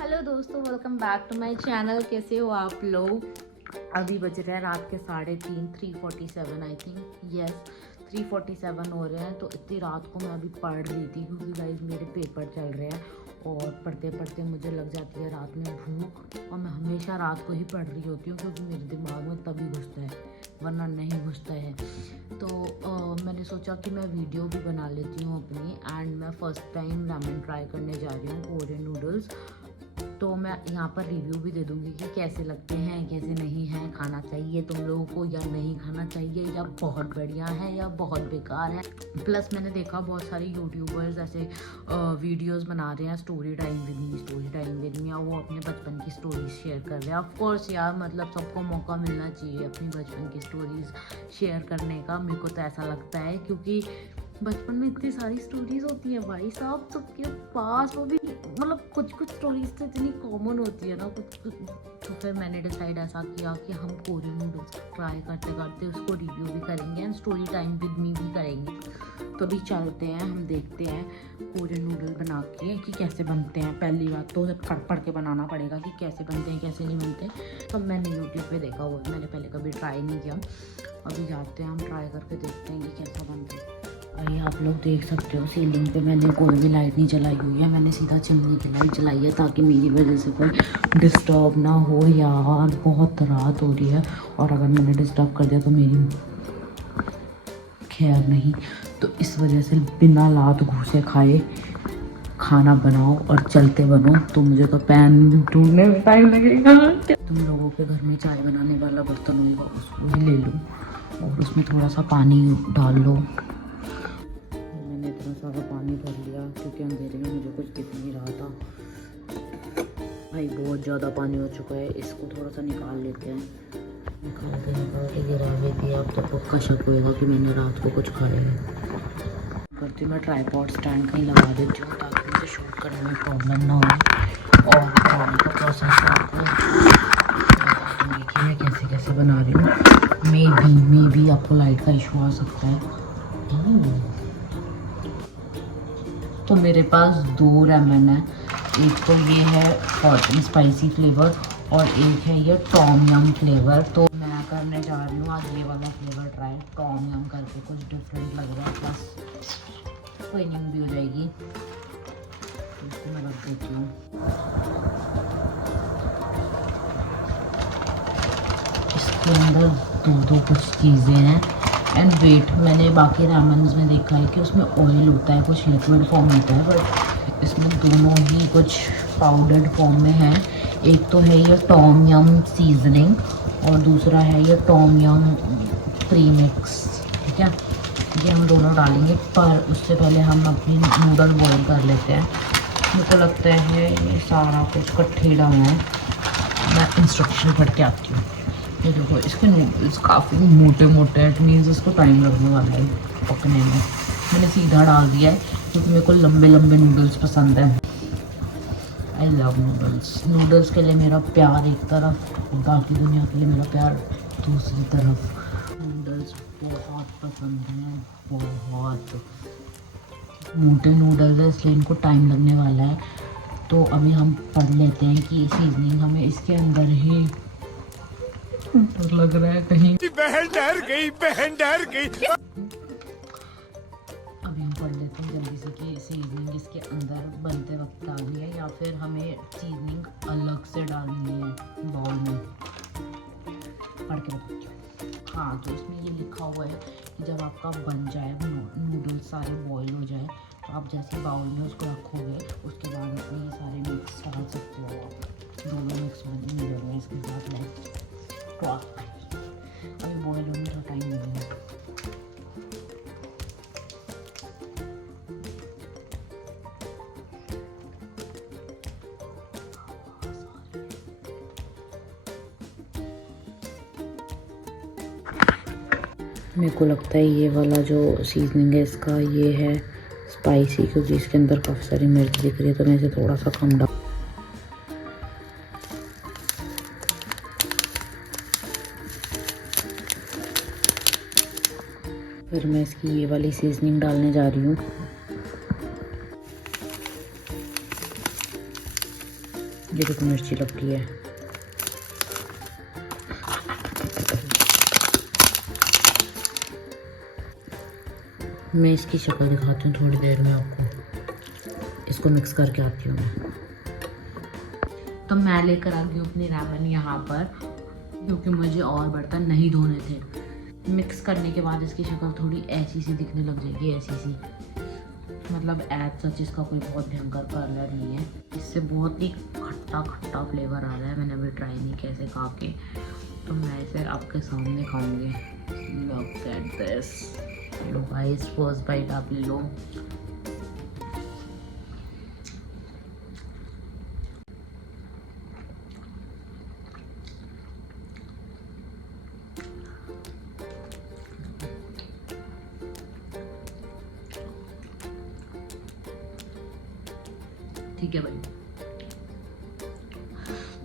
Hello दोस्तों, welcome back to my channel. कैसे हो आप लोग? अभी बज रहे हैं रात के 3:47 आई थिंक, यस 3:47 हो रहे हैं। तो इतनी रात को मैं अभी पढ़ रही थी क्योंकि गाइस मेरे पेपर चल रहे हैं और पढ़ते पढ़ते मुझे लग जाती है रात में भूख। और मैं हमेशा रात को ही पढ़ रही होती हूँ क्योंकि मेरे दिमाग में तभी घुसता है, वरना नहीं घुसता है। तो मैंने सोचा कि मैं वीडियो भी बना लेती हूँ अपनी। एंड मैं फ़र्स्ट टाइम रामेन ट्राई करने जा रही हूँ, कोरियन नूडल्स। तो मैं यहाँ पर रिव्यू भी दे दूँगी कि कैसे लगते हैं, कैसे नहीं हैं, खाना चाहिए तुम लोगों को या नहीं खाना चाहिए, या बहुत बढ़िया है या बहुत बेकार है। प्लस मैंने देखा बहुत सारे यूट्यूबर्स ऐसे वीडियोस बना रहे हैं, स्टोरी टाइम विद मी, और वो अपने बचपन की स्टोरीज शेयर कर रहे हैं। ऑफ कोर्स यार, मतलब सबको मौका मिलना चाहिए अपनी बचपन की स्टोरीज शेयर करने का। मेरे को तो ऐसा लगता है क्योंकि बचपन में इतनी सारी स्टोरीज होती है भाई साहब सबके पास, वो भी मतलब कुछ कुछ स्टोरीज तो इतनी कॉमन होती है ना कुछ। तो फिर मैंने डिसाइड ऐसा किया कि हम कोरियन नूडल्स ट्राई करते करते उसको रिव्यू भी करेंगे and story time with me भी करेंगे। तो अभी चलते हैं, हम देखते हैं कोरियन नूडल बना के कि कैसे बनते हैं। पहली बात तो पढ़ के बनाना पड़ेगा कि कैसे बनते हैं कैसे नहीं बनते। तो मैंने यूट्यूब पे देखा हुआ, मैंने पहले कभी ट्राई नहीं किया। अभी जाते हैं, हम ट्राई करके देखते हैं कि कैसा बनता है। अभी आप लोग देख सकते हो सीलिंग पे मैंने कोई भी लाइट नहीं जलाई हुई है, मैंने सीधा चिमनी की लाइट जलाई है ताकि मेरी वजह से कोई डिस्टर्ब ना हो। यार बहुत रात हो रही है और अगर मैंने डिस्टर्ब कर दिया तो मेरी खैर नहीं। तो इस वजह से बिना लात घूसे खाए खाना बनाओ और चलते बनो। तो मुझे तो पैन ढूंढने में टाइम लगेगा। तुम लोगों के घर में चाय बनाने वाला बर्तन होगा, उसको ही ले लो और उसमें थोड़ा सा पानी डाल लो। मैंने इतना सारा पानी भर लिया क्योंकि अंधेरे में मुझे कुछ दिख नहीं रहा था। भाई बहुत ज़्यादा पानी हो चुका है, इसको थोड़ा सा निकाल लेते हैं। निकाल के गिरा देती है। अब तो पक्का शक होएगा कि मैंने रात को कुछ खाया है। करती हूँ मैं ट्राईपॉड स्टैंड कहीं लगा देती हूँ ताकि मुझे शूट करने में प्रॉब्लम ना हो। और बनाने का प्रोसेस आपको देखिए मैं कैसे कैसे बना रही हूँ। मे बी आपको लाइट का इशू आ सकता है। तो मेरे पास 2 रामेन है, एक तो ये है हॉट एंड स्पाइसी फ्लेवर और एक है ये टॉम यम फ्लेवर। तो मैं करने जा रही हूँ आज ये वाला फ्लेवर ट्राई। टॉम यम करके कुछ डिफरेंट लग रहा है, प्लस ट्रेनिंग भी हो जाएगी। इसको मैं रख देती हूँ। इसके अंदर दो कुछ चीज़ें हैं एंड वेट। मैंने बाकी रामेन्स में देखा है कि उसमें ऑयल होता है, कुछ लिक्विड फॉर्म होता है, बट इसमें दोनों ही कुछ पाउडर्ड फॉर्म में है। एक तो है ये टॉम यम सीजनिंग और दूसरा है ये टॉम यम प्रीमिक्स। ठीक है, ये हम दोनों डालेंगे, पर उससे पहले हम अपनी नूडल बॉईल कर लेते हैं। मेरे को लगता है ये सारा कुछ इकट्ठे डालना है। मैं इंस्ट्रक्शन पढ़ के आती हूँ। ये देखो, इसके नूडल्स काफ़ी मोटे मोटे हैं, इट मीन्स इसको टाइम लगने वाला है पकने में। मैंने सीधा डाल दिया है क्योंकि मेरे को लंबे लंबे नूडल्स पसंद है। I love noodles. नूडल्स के लिए मेरा प्यार एक तरफ, बाकी दुनिया के लिए मेरा प्यार दूसरी तरफ। नूडल्स बहुत पसंद हैं, बहुत मोटे नूडल्स है इसलिए इनको टाइम लगने वाला है। तो अभी हम पढ़ लेते हैं कि सीजनिंग हमें इसके अंदर ही डर लग रहा है कहीं बहन डर गई। अभी हम पढ़ लेते हैं जल्दी से कि सीजनिंग इसके अंदर बनते वक्त डालनी है या फिर हमें सीजनिंग अलग से डालनी है बाउल में। पढ़ के बताती हूँ। हाँ, तो इसमें ये लिखा हुआ है कि जब आपका बन जाए, नूडल्स सारे बॉईल हो जाए, तो आप जैसे बाउल में उसको रखोगे उसके बाद उसमें ये सारे मिक्स डाल सकते हो आप। दोनों मिक्स बन जाएगा इसके साथ लाइक। अभी बॉयल होने का टाइम नहीं है। मेरे को लगता है ये वाला जो सीजनिंग है इसका ये है स्पाइसी, क्योंकि इसके अंदर काफ़ी सारी मिर्च दिख रही है, तो मैं इसे थोड़ा सा कम डाल। फिर मैं इसकी ये वाली सीजनिंग डालने जा रही हूँ। ये देखो मिर्ची लगी है। मैं इसकी शक्ल दिखाती हूँ थोड़ी देर में आपको। इसको मिक्स करके आती हूँ मैं। तो मैं लेकर आ गई हूँ अपनी रामेन यहाँ पर, क्योंकि मुझे और बर्तन नहीं धोने थे। मिक्स करने के बाद इसकी शक्ल थोड़ी ऐसी सी दिखने लग जाएगी, ऐसी सी। मतलब एज सच इसका कोई बहुत भयंकर कलर नहीं है। इससे बहुत ही खट्टा खट्टा फ्लेवर आ रहा है। मैंने अभी ट्राई नहीं किया इसे खा के, तो मैं इसे आपके सामने खाऊंगी। Look at this. लो गाइस, फर्स्ट बाइट आप ले लो। ठीक है भाई,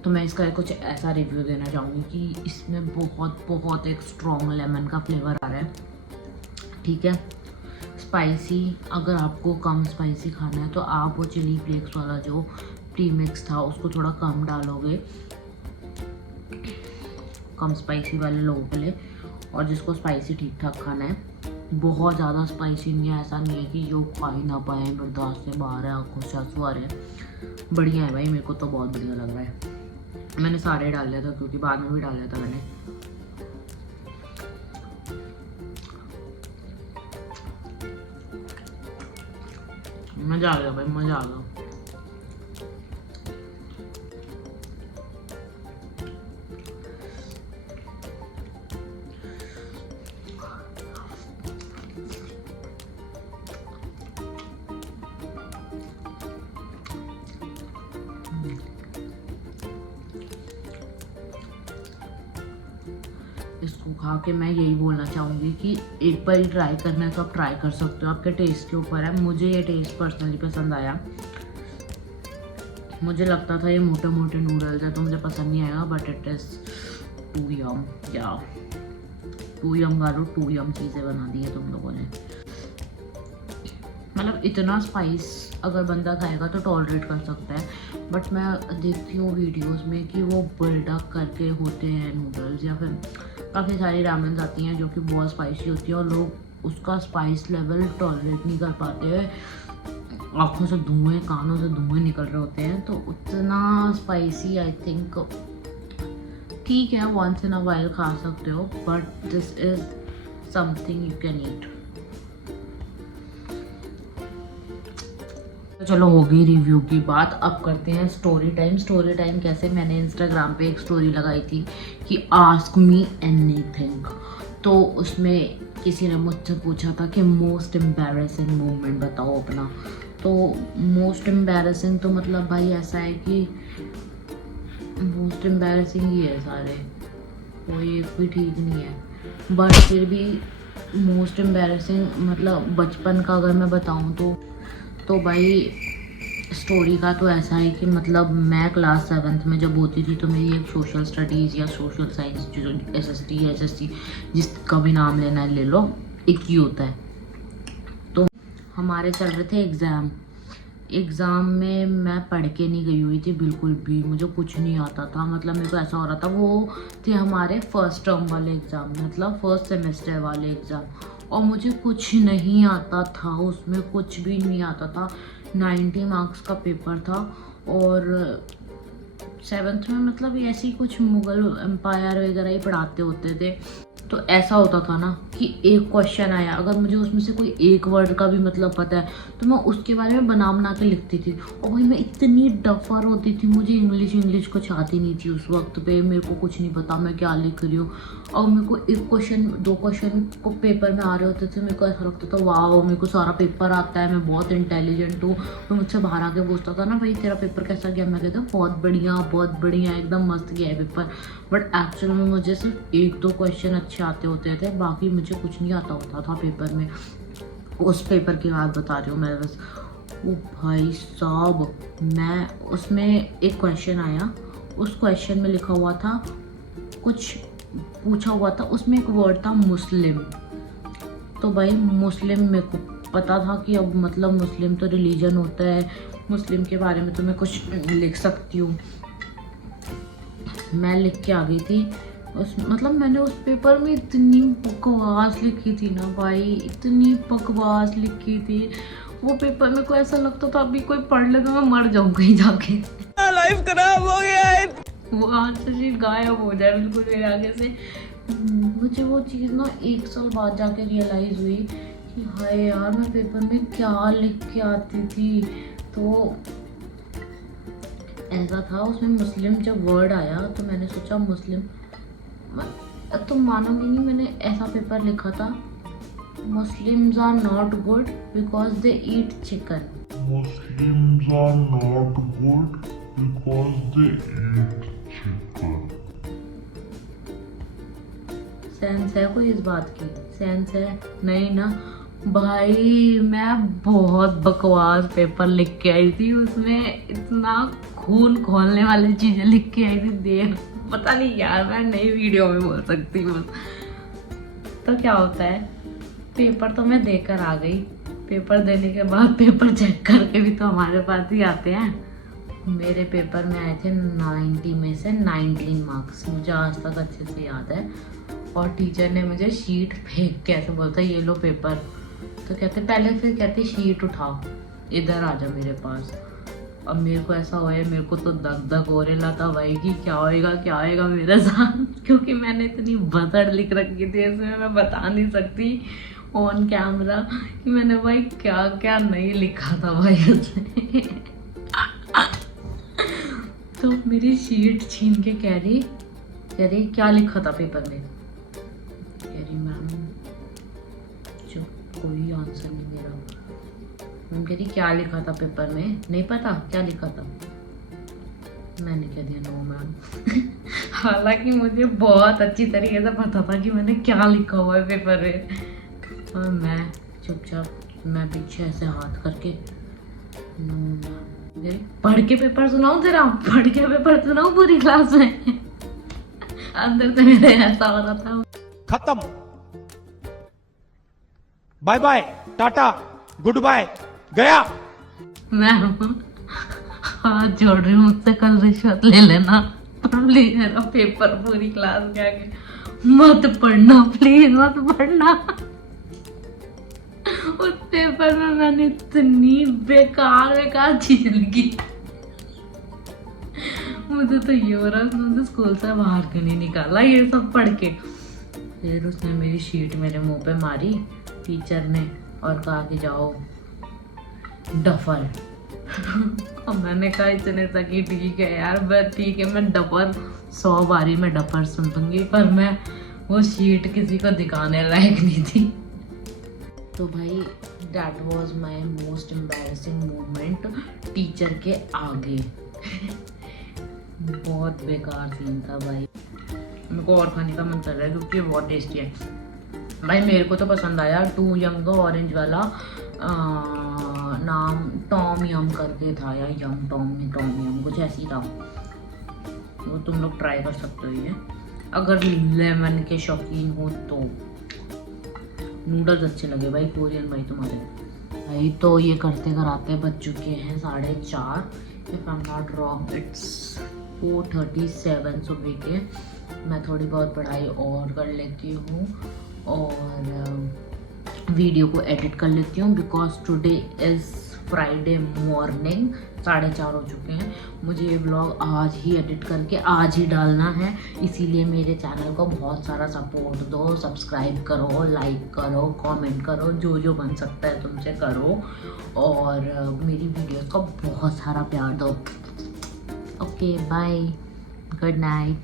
तो मैं इसका कुछ ऐसा रिव्यू देना चाहूँगी कि इसमें बहुत बहुत एक स्ट्रॉन्ग लेमन का फ्लेवर आ रहा है। ठीक है, स्पाइसी, अगर आपको कम स्पाइसी खाना है तो आप वो चिली फ्लेक्स वाला जो प्रीमिक्स था उसको थोड़ा कम डालोगे, कम स्पाइसी वाले लोगों के लिए। और जिसको स्पाइसी ठीक ठाक खाना है, बहुत ज़्यादा स्पाइसी नहीं है, ऐसा नहीं है कि जो खा ही ना पाए, बर्दाश्त से बाहर है, आंखों से आंसू आ रहे हैं। बढ़िया है भाई, मेरे को तो बहुत बढ़िया लग रहा है। मैंने सारे डाल लिया था क्योंकि बाद में भी डाल लिया था मैंने। मज़ा आ गया भाई, मज़ा आ गया। इसको खा के मैं यही बोलना चाहूँगी कि एक बार ट्राई करना है तो आप ट्राई कर सकते हो, आपके टेस्ट के ऊपर है। मुझे ये टेस्ट पर्सनली पसंद आया। मुझे लगता था ये मोटे मोटे नूडल्स है तो मुझे पसंद नहीं आएगा, बट इट इज़ टू यम। या टू यम गारो, टू यम चीज़ें बना दी है तुम लोगों ने। मतलब इतना स्पाइस अगर बंदा खाएगा तो टॉलरेट कर सकता है, बट मैं देखती हूँ वीडियोस में कि वो बिल्डअप करके होते हैं नूडल्स, या फिर काफ़ी सारी रामेन्स आती हैं जो कि बहुत स्पाइसी होती है और लोग उसका स्पाइस लेवल टॉलरेट नहीं कर पाते हैं। आँखों से धुएँ, कानों से धुएँ निकल रहे होते हैं, तो उतना स्पाइसी आई थिंक ठीक है, वंस इन अ वाइल खा सकते हो, but this is something you can eat. तो चलो हो गई रिव्यू की बात, अब करते हैं स्टोरी टाइम। स्टोरी टाइम कैसे, मैंने इंस्टाग्राम पे एक स्टोरी लगाई थी कि आस्क मी एनीथिंग, तो उसमें किसी ने मुझसे पूछा था कि मोस्ट एम्बैरेसिंग मोमेंट बताओ अपना। तो मोस्ट एम्बैरेसिंग तो मतलब भाई ऐसा है कि मोस्ट एम्बैरेसिंग ही है सारे, कोई एक भी ठीक नहीं है, बट फिर भी मोस्ट एम्बैरेसिंग मतलब बचपन का अगर मैं बताऊँ तो भाई स्टोरी का तो ऐसा है कि मतलब मैं क्लास 7th में जब होती थी तो मेरी एक सोशल स्टडीज़ या सोशल साइंस जो SST HSC जिसका भी नाम लेना है ले लो, एक ही होता है। तो हमारे चल रहे थे एग्ज़ाम में मैं पढ़ के नहीं गई हुई थी बिल्कुल भी, मुझे कुछ नहीं आता था। मतलब मेरे को ऐसा हो रहा था, वो थे हमारे फर्स्ट टर्म वाले एग्ज़ाम, मतलब फर्स्ट सेमेस्टर वाले एग्ज़ाम, और मुझे कुछ नहीं आता था, उसमें कुछ भी नहीं आता था। 90 मार्क्स का पेपर था, और 7th में मतलब ऐसे ही कुछ मुगल एम्पायर वगैरह ही पढ़ाते होते थे। तो ऐसा होता था ना कि एक क्वेश्चन आया, अगर मुझे उसमें से कोई एक वर्ड का भी मतलब पता है तो मैं उसके बारे में बना के लिखती थी। और भाई मैं इतनी डफर होती थी, मुझे इंग्लिश कुछ आती नहीं थी उस वक्त पे, मेरे को कुछ नहीं पता मैं क्या लिख रही हूँ। और मेरे को एक क्वेश्चन 2 क्वेश्चन को पेपर में आ रहे होते थे, मेरे को ऐसा लगता था वाह मेरे को सारा पेपर आता है, मैं बहुत इंटेलिजेंट हूँ। मैं मुझसे बाहर आके पूछता था ना, भाई तेरा पेपर कैसा गया, मैं कहता बहुत बढ़िया एकदम मस्त गया है पेपर। बट एक्चुअल में मुझे सिर्फ 1-2 क्वेश्चन अच्छे आते होते थे, बाकी मुझे कुछ नहीं आता होता था पेपर में। उस पेपर की बात बता रही हूँ मैं बस। ओ भाई साहब, मैं उसमें एक क्वेश्चन आया, उस क्वेश्चन में लिखा हुआ था, कुछ पूछा हुआ था, उसमें एक वर्ड था मुस्लिम। तो भाई मुस्लिम मेरे को पता था कि अब मतलब मुस्लिम तो रिलीजन होता है, मुस्लिम के बारे में तो मैं कुछ लिख सकती हूँ। मैं लिख के आ गई थी उस, मतलब मैंने उस पेपर में इतनी बकवास लिखी थी ना भाई, इतनी बकवास लिखी थी वो पेपर। मेरे को ऐसा लगता था अभी कोई पढ़ ले तो मैं मर जाऊँ कहीं जाके, लाइफ खराब हो गया है, वो आज से गायब हो जाए बिल्कुल मेरे आगे से। मुझे वो चीज़ ना 1 साल बाद जाके रियलाइज़ हुई कि हाय यार मैं पेपर में क्या लिख के आती थी। तो ऐसा था, उसमें मुस्लिम जब वर्ड आया तो मैंने सोचा मुस्लिम, तुम मानोगे नहीं, मैंने ऐसा पेपर लिखा था, Muslims are not good because they eat chicken. Muslims are not good because they eat chicken. Sense है कोई इस बात की? सेंस है नहीं ना भाई। मैं बहुत बकवास पेपर लिख के आई थी, उसमें इतना खून खोलने वाली चीजें लिख के आई थी, देख पता नहीं यार, मैं नई वीडियो में बोल सकती हूँ। तो क्या होता है, पेपर तो मैं देकर आ गई, पेपर देने के बाद पेपर चेक करके भी तो हमारे पास ही आते हैं। मेरे पेपर में आए थे 90 में से 19 मार्क्स, मुझे आज तक अच्छे से याद है। और टीचर ने मुझे शीट फेंक के ऐसे बोलता ये लो पेपर, तो कहते पहले फिर कहते शीट उठाओ इधर आ जाओ मेरे पास। अब मेरे को ऐसा हुआ है, मेरे को तो दग दग हो रहा था भाई कि क्या होएगा मेरे साथ, क्योंकि मैंने इतनी बतड़ लिख रखी थी, इसमें मैं बता नहीं सकती ऑन कैमरा कि मैंने भाई क्या क्या नहीं लिखा था भाई उसमें। तो मेरी शीट छीन के कह रही क्या लिखा था पेपर में? कह रही मैम चुप, कोई आंसर नहीं मेरा। मैम कह रही क्या लिखा था पेपर में? नहीं पता क्या लिखा था? मैंने कह दिया नो मैम। हालांकि मुझे बहुत अच्छी तरीके से पता था कि मैंने क्या लिखा हुआ है पेपर में। और मैं चुपचाप, मैं पीछे ऐसे हाथ करके नो मैम। पढ़ के पेपर सुनाऊं तेरा? पढ़ के पेपर सुनाऊं पूरी क्लास में? अंदर से मेरे ऐसा हो रहा था। खत्म, bye bye, tata, goodbye, गया। मैम हाथ जोड़ रही हूँ, मुझसे कल रिश्वत ले लेना प्लीज, मेरा पेपर पूरी क्लास के आगे मत पढ़ना, प्लीज मत पढ़ना। उस पेपर में मैंने इतनी बेकार चीज लिखी, मुझे तो ये हो रहा है मुझे स्कूल से बाहर क्यों नहीं निकाला ये सब पढ़ के। फिर उसने मेरी शीट मेरे मुंह पे मारी टीचर ने और कहा कि जाओ डफर। और मैंने कहा इतने तक ही ठीक है यार, बस ठीक है मैं डफर 100 बारी में डफर सुन लूंगी, पर मैं वो शीट किसी को दिखाने लायक नहीं थी। तो भाई that was my most embarrassing moment teacher के आगे। बहुत बेकार सीन था भाई, मेरे को और खाने का मन कर रहा है क्योंकि बहुत टेस्टी है भाई। मेरे को तो पसंद आया टू यंग ऑरेंज वाला, नाम टॉम यम करके था या यम टॉम यम कुछ ऐसी था, वो तुम लोग ट्राई कर सकते हो ये अगर लेमन के शौकीन हो तो। नूडल्स अच्छे लगे भाई कोरियन भाई तुम्हारे भाई। तो ये करते कराते बज चुके हैं 4:30, if I am not wrong it's 4:37 सुबह के। मैं थोड़ी बहुत पढ़ाई और कर लेती हूँ और वीडियो को एडिट कर लेती हूँ because today is Friday morning, 4:30 हो चुके हैं। मुझे ये ब्लॉग आज ही एडिट करके आज ही डालना है, इसीलिए मेरे चैनल को बहुत सारा सपोर्ट दो, सब्सक्राइब करो, लाइक करो, कमेंट करो, जो जो बन सकता है तुमसे करो और मेरी वीडियोस को बहुत सारा प्यार दो। Okay bye, good night.